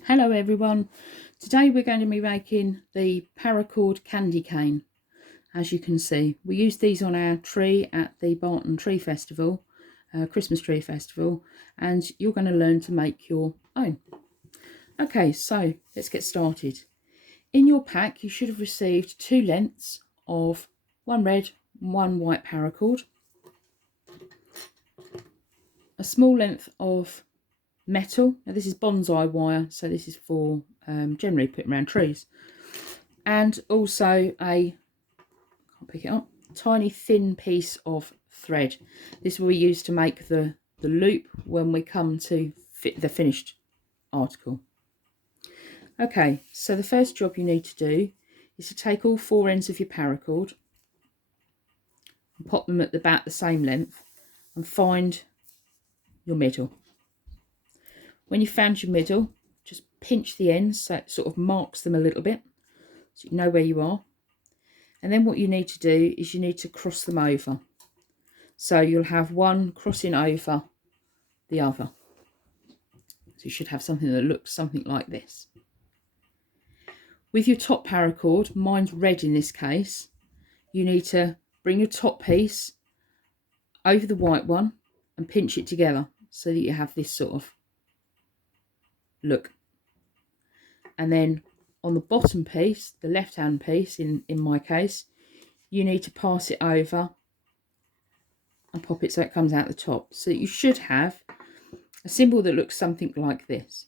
Hello everyone, today we're going to be making the Paracord candy cane. As you can see, we used these on our tree at the Barton Tree Festival, Christmas Tree Festival, and you're going to learn to make your own. Okay, so let's get started. In your pack you should have received 2 lengths of one red and one white paracord, a small length of metal. Now this is bonsai wire, so this is for generally putting around trees, and also a, can't pick it up, tiny thin piece of thread. This will be used to make the loop when we come to fit the finished article. Okay, so the first job you need to do is to take all 4 ends of your paracord and pop them at about the same length and find your middle. When you've found your middle, just pinch the ends so it sort of marks them a little bit so you know where you are. And then what you need to do is you need to cross them over. So you'll have one crossing over the other. So you should have something that looks something like this. With your top paracord, mine's red in this case, you need to bring your top piece over the white one and pinch it together so that you have this sort of look. And then on the bottom piece, the left hand piece in my case, you need to pass it over and pop it so it comes out the top. So you should have a symbol that looks something like this.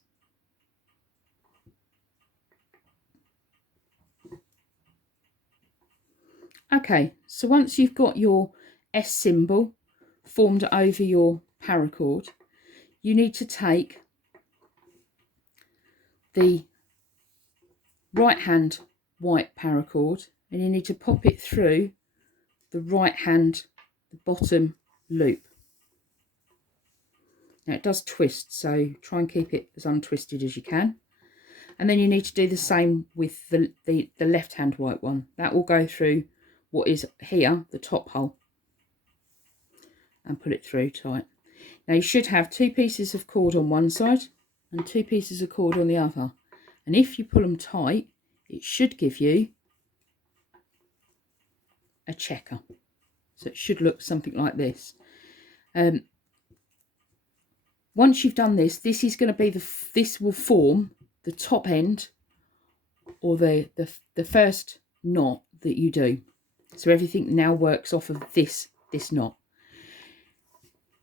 Okay, so once you've got your S symbol formed over your paracord, you need to take the right hand white paracord and you need to pop it through the right hand, the bottom loop. Now it does twist, so try and keep it as untwisted as you can. And then you need to do the same with the left hand white one. That will go through what is here, the top hole, and pull it through tight. Now you should have 2 pieces of cord on one side and 2 pieces of cord on the other. And if you pull them tight, it should give you a checker. So it should look something like this. Once you've done this, this is going to be this will form the top end or the first knot that you do. So everything now works off of this knot.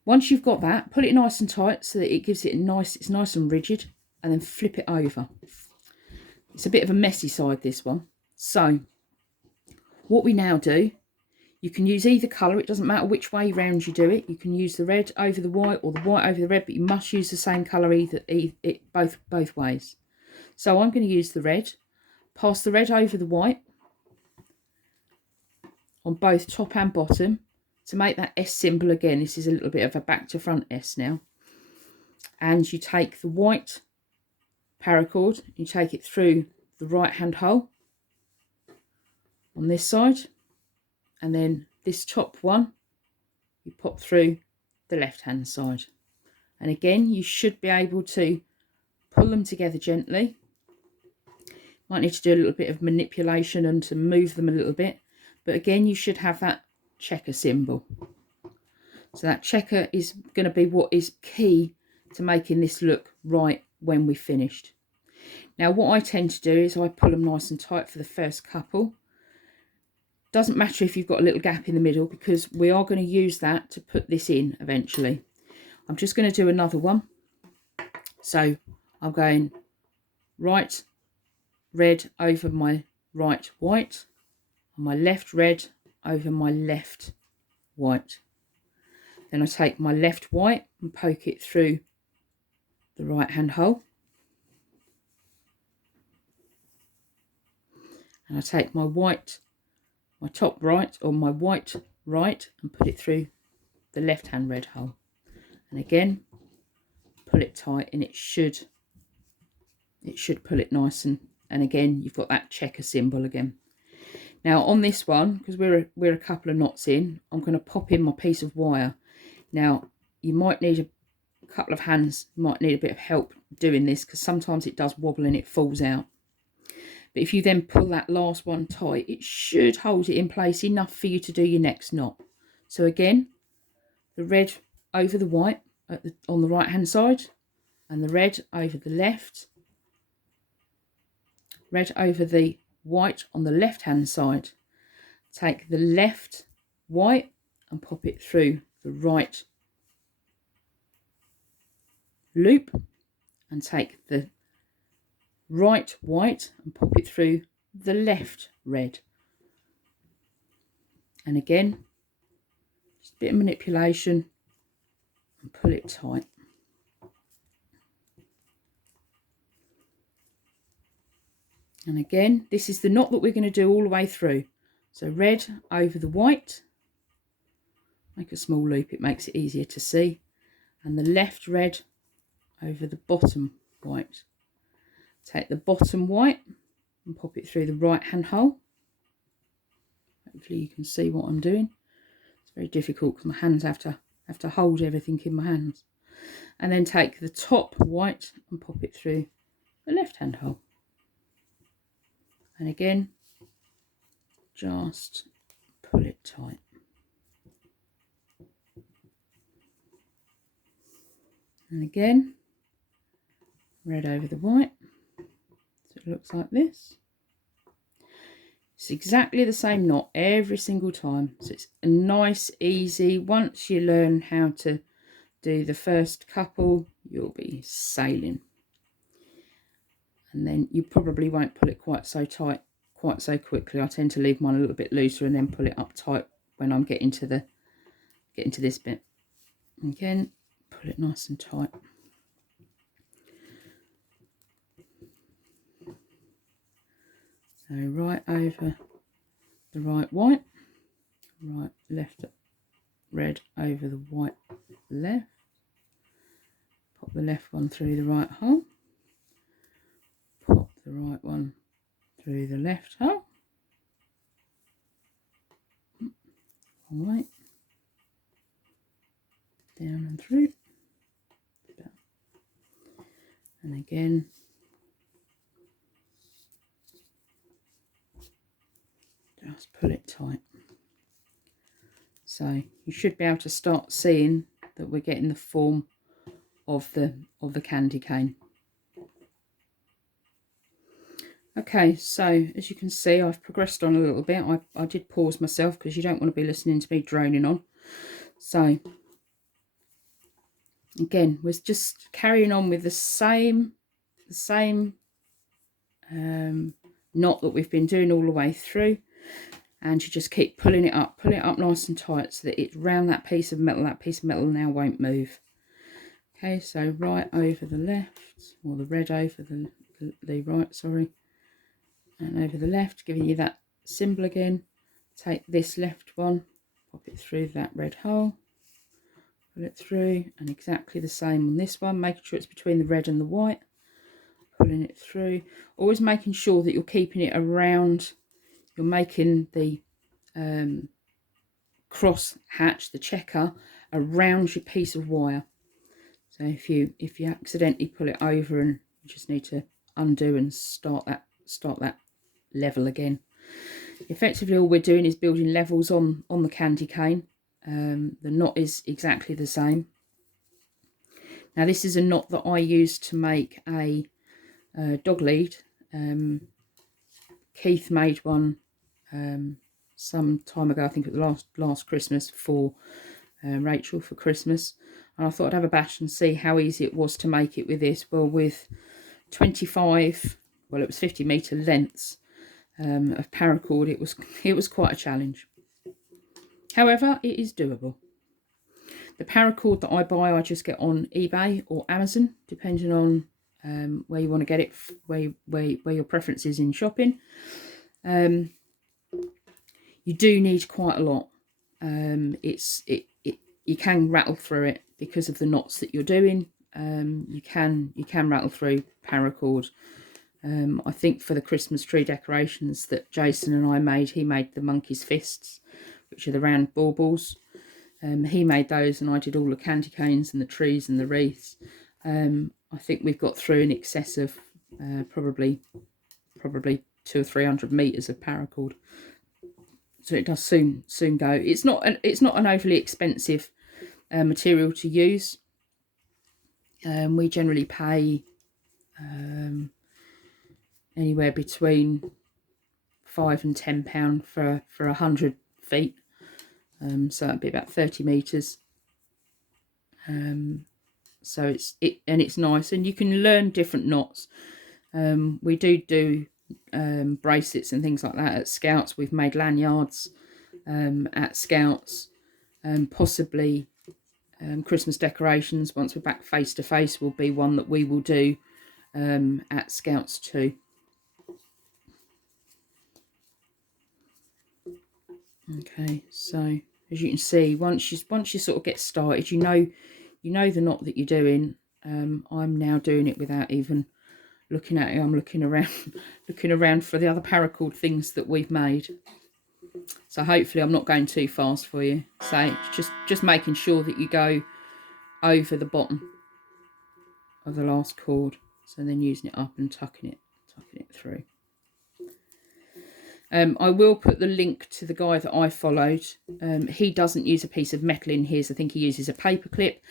Once you've got that, put it nice and tight so that it gives it it's nice and rigid, and then flip it over. It's a bit of a messy side, this one. So what we now do, you can use either colour, it doesn't matter which way round you do it. You can use the red over the white or the white over the red, but you must use the same colour both ways. So I'm going to use the red, pass the red over the white on both top and bottom to make that S symbol again. This is a little bit of a back to front S now. And you take the white paracord, you take it through the right hand hole on this side, and then this top one you pop through the left hand side. And again, you should be able to pull them together gently. Might need to do a little bit of manipulation and to move them a little bit, but again you should have that checker symbol. So that checker is going to be what is key to making this look right when we've finished. Now what I tend to do is I pull them nice and tight for the first couple. Doesn't matter if you've got a little gap in the middle, because we are going to use that to put this in eventually. I'm just going to do another one. So I'm going right red over my right white, and my left red over my left white. Then I take my left white and poke it through the right hand hole. And I take my white, my top right, or my white right, and put it through the left hand red hole. And again, pull it tight, and it should pull it nice, and again you've got that checker symbol again. Now on this one, because we're a couple of knots in, I'm going to pop in my piece of wire. Now you might need a couple of hands might need a bit of help doing this, because sometimes it does wobble and it falls out. But if you then pull that last one tight, it should hold it in place enough for you to do your next knot. So again, the red over the white on the right hand side, and the red over the left, red over the white on the left hand side. Take the left white and pop it through the right loop, and take the right white and pop it through the left red. And again, just a bit of manipulation and pull it tight. And again, this is the knot that we're going to do all the way through. So red over the white, make a small loop, it makes it easier to see, and the left red over the bottom white. Take the bottom white and pop it through the right hand hole. Hopefully you can see what I'm doing. It's very difficult because my hands have to hold everything in my hands. And then take the top white and pop it through the left hand hole. And again, just pull it tight. And again, red over the white. So it looks like this. It's exactly the same knot every single time. So it's a nice, easy, once you learn how to do the first couple, you'll be sailing. And then you probably won't pull it quite so tight, quite so quickly. I tend to leave mine a little bit looser and then pull it up tight when I'm getting to this bit. Again, pull it nice and tight. So right over the right white, right left red over the white left. Pop the left one through the right hole. Pop the right one through the left hole. Right. Down and through. And again, just pull it tight. So you should be able to start seeing that we're getting the form of the candy cane. Okay, so as you can see, I've progressed on a little bit. I did pause myself because you don't want to be listening to me droning on. So again, we're just carrying on with the same knot that we've been doing all the way through, and you just keep pulling it up nice and tight so that it's round that piece of metal. That piece of metal now won't move. Okay, so right over the left, or the red over the right, sorry, and over the left, giving you that symbol again. Take this left one, pop it through that red hole, pull it through, and exactly the same on this one, making sure it's between the red and the white, pulling it through, always making sure that you're keeping it around, you're making the cross hatch, the checker, around your piece of wire. So if you accidentally pull it over, and you just need to undo and start that level again. Effectively all we're doing is building levels on the candy cane. The knot is exactly the same. Now this is a knot that I used to make a dog lead. Keith made one some time ago, I think it was last Christmas, for Rachel for Christmas, and I thought I'd have a bash and see how easy it was to make it with this. Well, with 25, well, it was 50-metre lengths of paracord, it was quite a challenge. However, it is doable. The paracord that I buy, I just get on eBay or Amazon, depending on where you want to get it, where your preference is in shopping. You do need quite a lot. You can rattle through it because of the knots that you're doing. You can rattle through paracord. I think for the Christmas tree decorations that Jason and I made, he made the monkey's fists, which are the round baubles. He made those, and I did all the candy canes and the trees and the wreaths. I think we've got through in excess of probably 200 or 300 meters of paracord. So it does soon go. It's not an overly expensive material to use. We generally pay anywhere between £5 and £10 for 100 feet. So that'd be about 30 meters. So it's nice, and you can learn different knots. We do bracelets and things like that at Scouts. We've made lanyards at Scouts, possibly Christmas decorations. Once we're back face to face, will be one that we will do at Scouts too. Okay, so as you can see, once you sort of get started, you know the knot that you're doing. I'm now doing it without even looking at it. I'm looking around for the other paracord things that we've made. So hopefully I'm not going too fast for you. So just making sure that you go over the bottom of the last cord. So then using it up and tucking it through. I will put the link to the guy that I followed. He doesn't use a piece of metal in his. I think he uses a paper clip.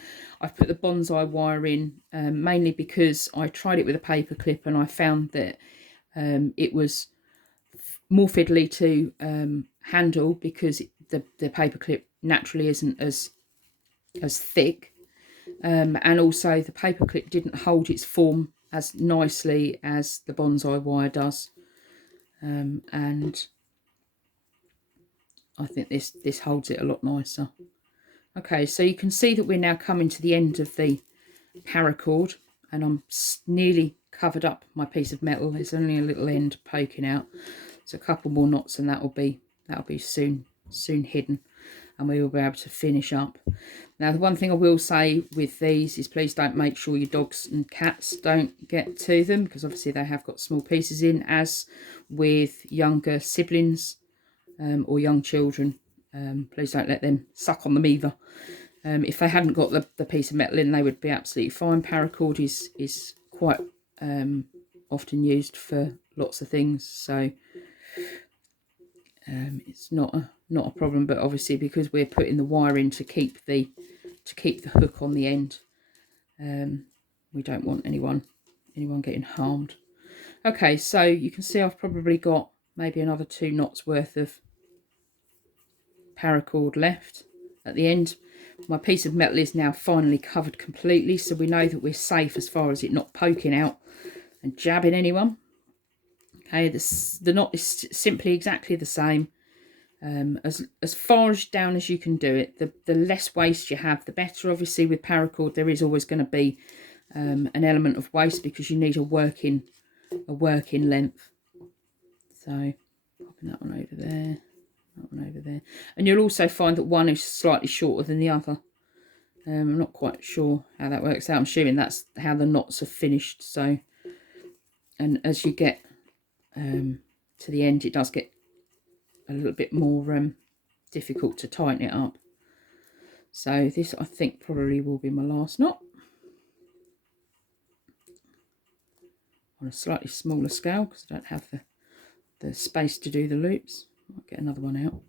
I've put the bonsai wire in mainly because I tried it with a paper clip and I found that it was more fiddly to handle because the paper clip naturally isn't as thick, and also the paper clip didn't hold its form as nicely as the bonsai wire does. And I think this holds it a lot nicer. Okay, so you can see that we're now coming to the end of the paracord, and I'm nearly covered up my piece of metal. There's only a little end poking out. So a couple more knots, and that'll be soon hidden, and we will be able to finish up. Now, the one thing I will say with these is please don't make sure your dogs and cats don't get to them, because obviously they have got small pieces in, as with younger siblings or young children. Please don't let them suck on them either. If they hadn't got the piece of metal in, they would be absolutely fine. Paracord is quite often used for lots of things, so it's not a problem. But obviously, because we're putting the wire in to keep the hook on the end, we don't want anyone getting harmed. Okay, so you can see I've probably got maybe another 2 knots worth of paracord left at the end. My piece of metal is now finally covered completely, so we know that we're safe as far as it not poking out and jabbing anyone. Okay, the knot is simply exactly the same. As far as down as you can do it. The less waste you have, the better. Obviously, with paracord, there is always going to be an element of waste because you need a working length. So popping that one over there, that one over there, and you'll also find that one is slightly shorter than the other. I'm not quite sure how that works out. I'm assuming that's how the knots are finished. So, and as you get to the end, it does get a little bit more difficult to tighten it up. So this, I think, probably will be my last knot on a slightly smaller scale because I don't have the space to do the loops. I'll get another one out.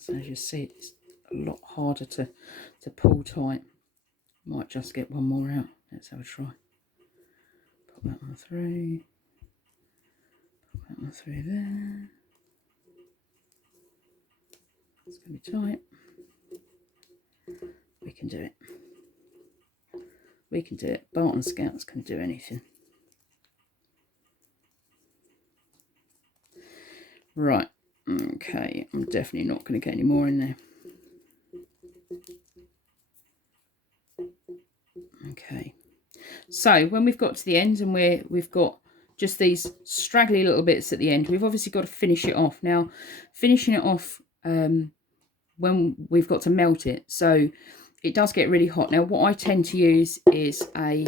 So as you see, it's a lot harder to pull tight. Might just get one more out. Let's have a try. Pop that one through. Pop that one through there. It's going to be tight. We can do it. We can do it. Barton Scouts can do anything. Right. Okay. I'm definitely not going to get any more in there. Okay. So when we've got to the end and we've got just these straggly little bits at the end, we've obviously got to finish it off. Now, finishing it off when we've got to melt it, so it does get really hot. Now, what I tend to use is a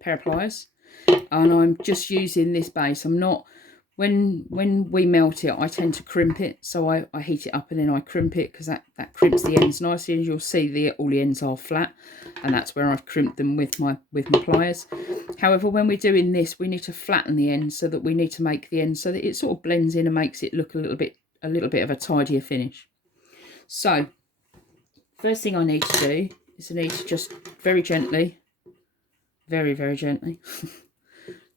pair of pliers. and I'm just using this base. I'm not, when we melt it, I tend to crimp it, so I heat it up and then I crimp it, because that crimps the ends nicely. As you'll see, all the ends are flat, and that's where I've crimped them with my pliers. However, when we're doing this, we need to flatten the ends, so that we need to make the ends so that it sort of blends in and makes it look a little bit of a tidier finish. So first thing I need to do is I need to just very gently, very gently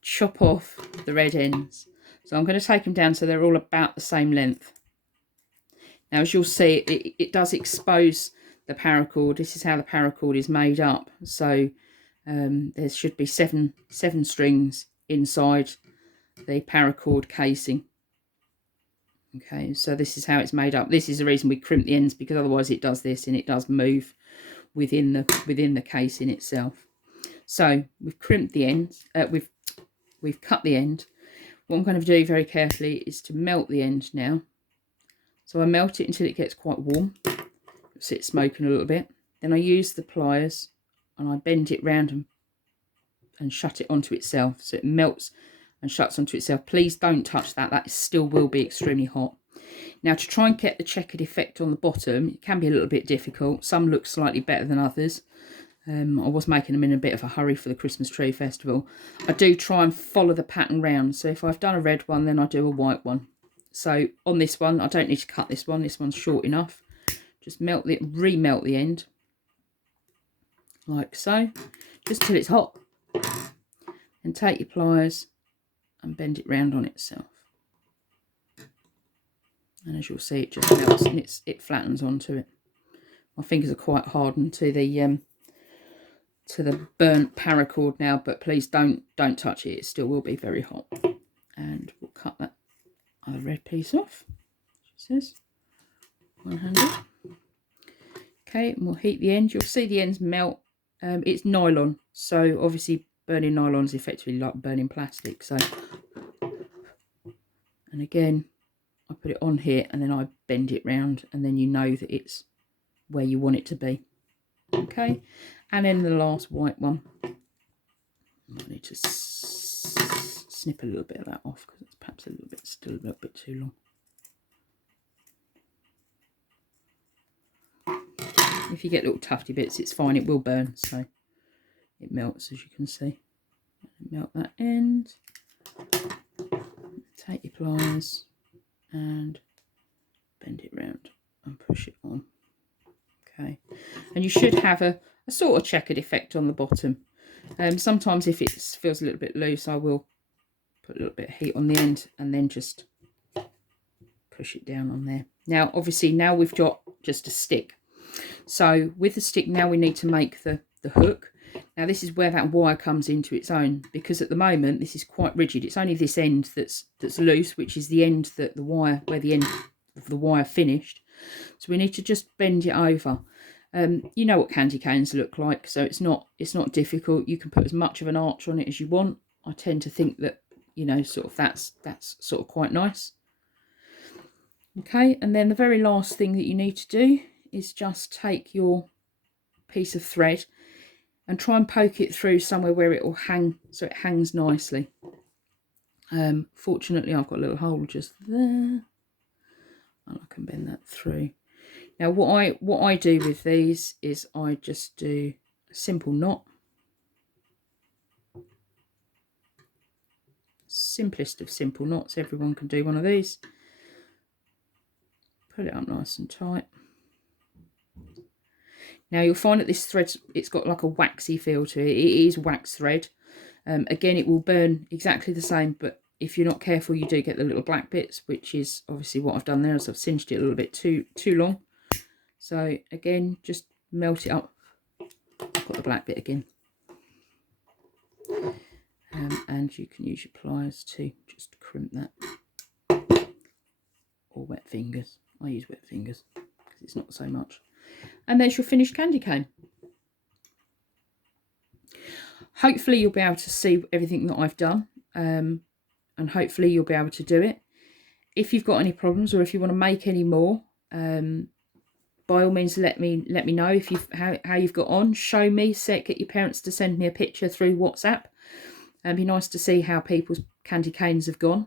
chop off the red ends. So I'm going to take them down so they're all about the same length. Now, as you'll see, it does expose the paracord. This is how the paracord is made up. So there should be seven strings inside the paracord casing. Okay, so this is how it's made up. This is the reason we crimp the ends, because otherwise it does this and it does move within the casing itself. So we've crimped the ends. We've cut the end. What I'm going to do very carefully is to melt the end now. So I melt it until it gets quite warm. So it's smoking a little bit. Then I use the pliers and I bend it round and shut it onto itself, so it melts and shuts onto itself. Please don't touch that. That still will be extremely hot. Now, to try and get the checkered effect on the bottom, it can be a little bit difficult. Some look slightly better than others. I was making them in a bit of a hurry for the Christmas tree festival. I do try and follow the pattern round. So if I've done a red one, then I do a white one. So on this one, I don't need to cut this one. This one's short enough. Just remelt the end, like so, just till it's hot. And take your pliers and bend it round on itself. And as you'll see, it just melts and it flattens onto it. My fingers are quite hardened to the burnt paracord now, but please don't touch it. It still will be very hot. And we'll cut that other red piece off. It says one-handed. Okay, and we'll heat the ends. You'll see the ends melt. It's nylon, so obviously burning nylon is effectively like burning plastic. So, and again, I put it on here and then I bend it round, and then you know that it's where you want it to be. Okay, and then the last white one, I need to snip a little bit of that off because it's perhaps still a little bit too long. If you get little tufty bits, it's fine, it will burn, so it melts, as you can see. Melt that end, take your pliers and bend it round and push it on. Okay, and you should have a sort of checkered effect on the bottom. Sometimes if it feels a little bit loose, I will put a little bit of heat on the end and then just push it down on there. Now, obviously, now we've got just a stick. So with the stick, now we need to make the hook. Now this is where that wire comes into its own, because at the moment this is quite rigid. It's only this end that's loose, which is the end that where the end of the wire finished. So we need to just bend it over. You know what candy canes look like, so it's not difficult. You can put as much of an arch on it as you want. I tend to think that, you know, sort of that's sort of quite nice. Okay, and then the very last thing that you need to do is just take your piece of thread and try and poke it through somewhere where it will hang, so it hangs nicely. Fortunately, I've got a little hole just there, and I can bend that through. Now, what I do with these is I just do a simple knot. Simplest of simple knots. Everyone can do one of these. Pull it up nice and tight. Now you'll find that this thread, it's got like a waxy feel to it. It is wax thread. Again, it will burn exactly the same, but if you're not careful, you do get the little black bits, which is obviously what I've done there, is I've singed it a little bit too long. So again, just melt it up. I've got the black bit again. And you can use your pliers to just crimp that. Or wet fingers. I use wet fingers because it's not so much. And there's your finished candy cane. Hopefully you'll be able to see everything that I've done, and hopefully you'll be able to do it. If you've got any problems or if you want to make any more, by all means let me know if how you've got on. Show me, get your parents to send me a picture through WhatsApp, Be nice to see how people's candy canes have gone.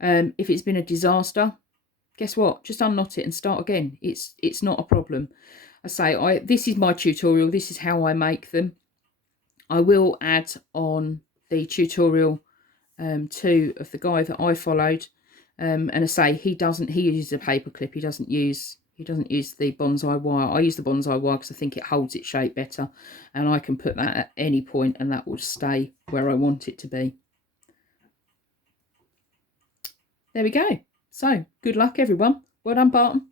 If it's been a disaster, guess what? Just unknot it and start again. It's not a problem. I say, this is my tutorial. This is how I make them. I will add on the tutorial to of the guy that I followed. And I say he uses a paper clip. He doesn't use the bonsai wire. I use the bonsai wire because I think it holds its shape better, and I can put that at any point and that will stay where I want it to be. There we go. So good luck everyone. Well done, Barton.